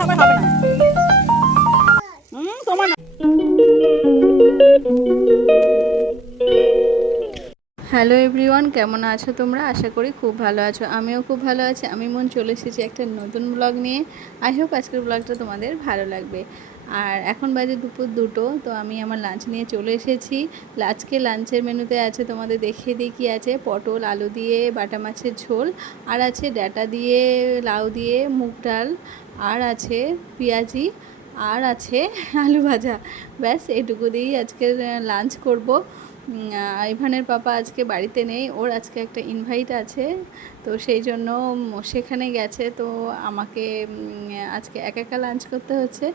খাবার হবে না হ্যালো এভরিওয়ান কেমন আছো তোমরা? আশা করি খুব ভালো আছো। আমিও খুব ভালো আছি। আমি মন চলে এসেছি একটা নতুন ব্লগ নিয়ে। আই হোপ আজকের ব্লগটা তোমাদের ভালো লাগবে। আর এখন বাজে দুপুর দুটো, তো আমি আমার লাঞ্চ নিয়ে চলে এসেছি। আজকে লাঞ্চের মেনুতে আছে তোমাদের দেখিয়ে দিই কী আছে। পটল, আলু দিয়ে, বাটা মাছের ঝোল, আর আছে ডাটা দিয়ে, লাউ দিয়ে, মুগ ডাল, আর আছে পেঁয়াজি, আর আছে আলু ভাজা। ব্যাস, এটুকু দিয়েই আজকের লাঞ্চ করব। উম, আহ, ইভানের পাপা আজকে বাড়িতে নেই ওর আজকে একটা ইনভাইট আছে তো সেই জন্য সেখানে গেছে তো আমাকে আজকে একা একা লাঞ্চ করতে হচ্ছে।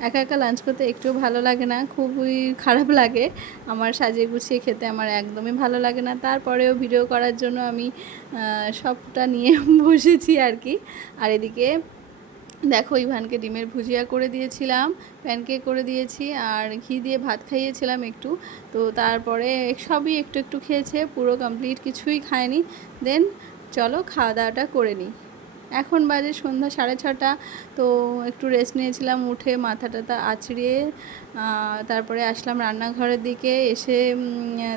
একা একা লাঞ্চ করতে একটু ভালো লাগে না খুবই খারাপ লাগে। আমার সাজিয়ে গুছিয়ে খেতে আমার একদমই ভালো লাগে না। তারপরেও ভিডিও করার জন্য আমি সবটা নিয়ে বসেছি আর কি। আর এদিকে দেখো ইভানকে ডিমের ভুজিয়া করে দিয়েছিলাম প্যানকেক করে দিয়েছি আর ঘি দিয়ে ভাত খাইয়েছিলাম একটু। তো তারপরে সবই একটু একটু খেয়েছে, পুরো কমপ্লিট কিছুই খায়নি। দেন চলো খাওয়া দাওয়াটা করে নিই। এখন বাজে সন্ধ্যা সাড়ে ছটা, তো একটু রেস্ট নিয়েছিলাম, উঠে মাথা টাথা আছড়িয়ে তারপরে আসলাম রান্নাঘরের দিকে, এসে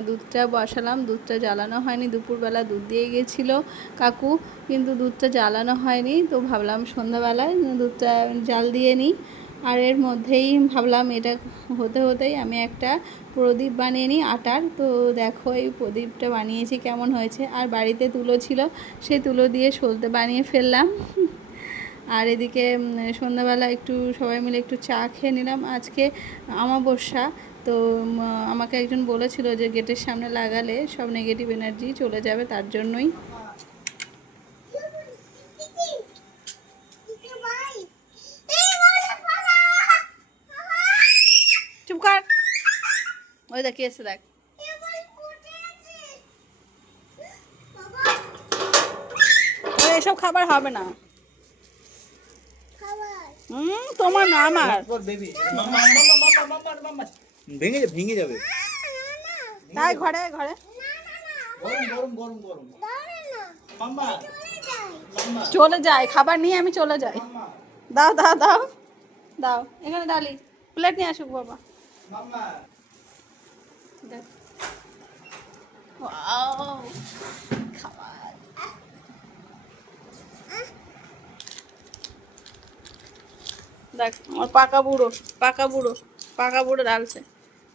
দুধটা বসালাম, দুধটা জ্বালানো হয়নি, দুপুরবেলা দুধ দিয়ে গেছিল কাকু, কিন্তু দুধটা জ্বালানো হয়নি, তো ভাবলাম সন্ধ্যাবেলায় দুধটা জাল দিয়ে নিই। আর এর মধ্যেই ভাবলাম এটা হতে হতেই আমি একটা প্রদীপ বানিয়ে নিই আটার। তো দেখো এই প্রদীপটা বানিয়েছি, কেমন হয়েছে? আর বাড়িতে তুলো ছিল, সেই তুলো দিয়ে সলতে বানিয়ে ফেললাম। আর এদিকে সন্ধ্যাবেলা একটু সবাই মিলে একটু চা খেয়ে নিলাম। আজকে আমাবস্যা তো আমাকে একজন বলেছিল যে গেটের সামনে লাগালে সব নেগেটিভ এনার্জি চলে যাবে তার জন্যই চুপ কর ওই দেখ এসে দেখ। এসব খাবার হবে না। হুম তোমার না আমার। ভেঙে যাবে ভেঙে যাবে। তাই ঘরে ঘরে। চলে যাই খাবার নিয়ে আমি চলে যাই। দাও দাও দাও। দাও এখানে ডালি। প্লেট নিয়ে আসুক বাবা! খাবার দেখ, আমার পাকা বুড়ো পাকা বুড়ো পাকা বুড়ো ডালছে।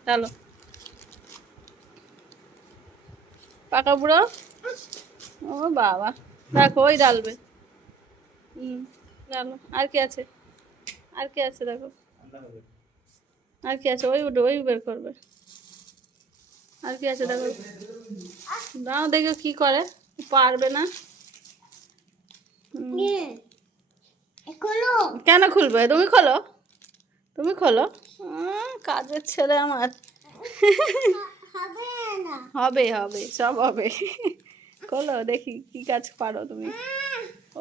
ডালো। পাকা বুড়ো? ও বাবা। দেখো, ওই ডালবে। হুম, ডালো। আর কি আছে? আর কি আছে, দেখো? আর কি আছে? ওই ওই বের করবে। আর কি আছে দেখো? দাও দেখো কি করে। পারবে না। কেন খুলবে? তুমি খোলো। তুমি খোলো। কাজের ছেলে আমার। হবে হবে সব হবে। খোলো দেখি কি কাজ পারো তুমি।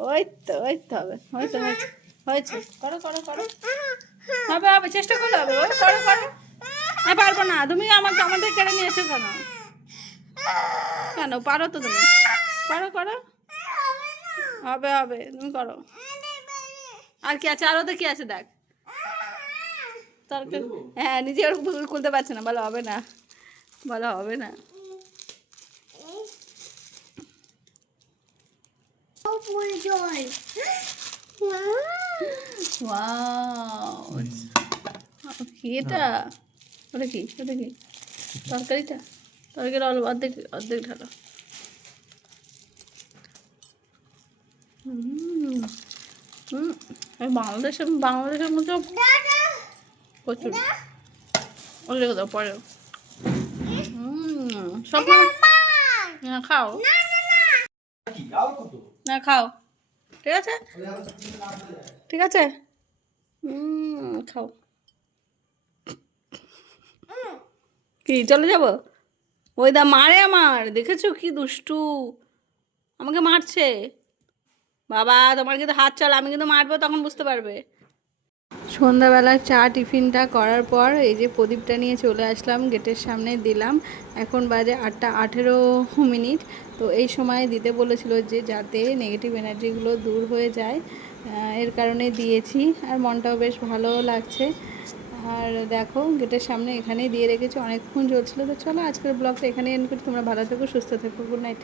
ওই তো ওই তো হবে হয়েছে হয়েছে। হয়েছে। করো করো করো। হবে হবে চেষ্টা করলে হবে। ওই করো করো। আমি পারব না তুমি আমাকে আমাদের কেড়ে নিয়েছো কেন? কেন পারো তো তুমি। করো করো। হবে হবে তুমি করো। আর কি আছে? আরও তো কি আছে? দেখ। তরকারি হ্যাঁ নিজে ওর ভুল খুলতে পারছে না। বলো হবে না। বলো হবে না। ওয়াও। কি এটা? ওটা কি? ওটা কি? তরকারিটা? তরকারি অল্প অর্ধেক অর্ধেক এই বাংলাদেশের বাংলাদেশের মধ্যে প্রচুর। ওগুলো দাও পরেও। সব না খাও। কি আবার কত না খাও। ঠিক আছে? ওই না ঠিক আছে? খাও। কি, চলে যাব? ওই দা মারে আমার, দেখেছ কি দুষ্টু? আমাকে মারছে। বাবা, তোমার কিন্তু হাত চল, আমি কিন্তু মারবো, তখন বুঝতে পারবে। সন্ধ্যাবেলার চা টিফিনটা করার পর এই যে প্রদীপটা নিয়ে চলে আসলাম, গেটের সামনে দিলাম। এখন বাজে আটটা আঠেরো মিনিট। তো এই সময় দিতে বলেছিল যে যাতে নেগেটিভ এনার্জিগুলো দূর হয়ে যায়। এর কারণে দিয়েছি, আর মনটাও বেশ ভালো লাগছে। আর দেখো, গেটের সামনে এখানেই দিয়ে রেখেছি, অনেকক্ষণ চলছিল তো চলো আজকের ব্লগটা এখানে এন্ড করি, তোমরা ভালো থেকো, সুস্থ থেকো গুড নাইট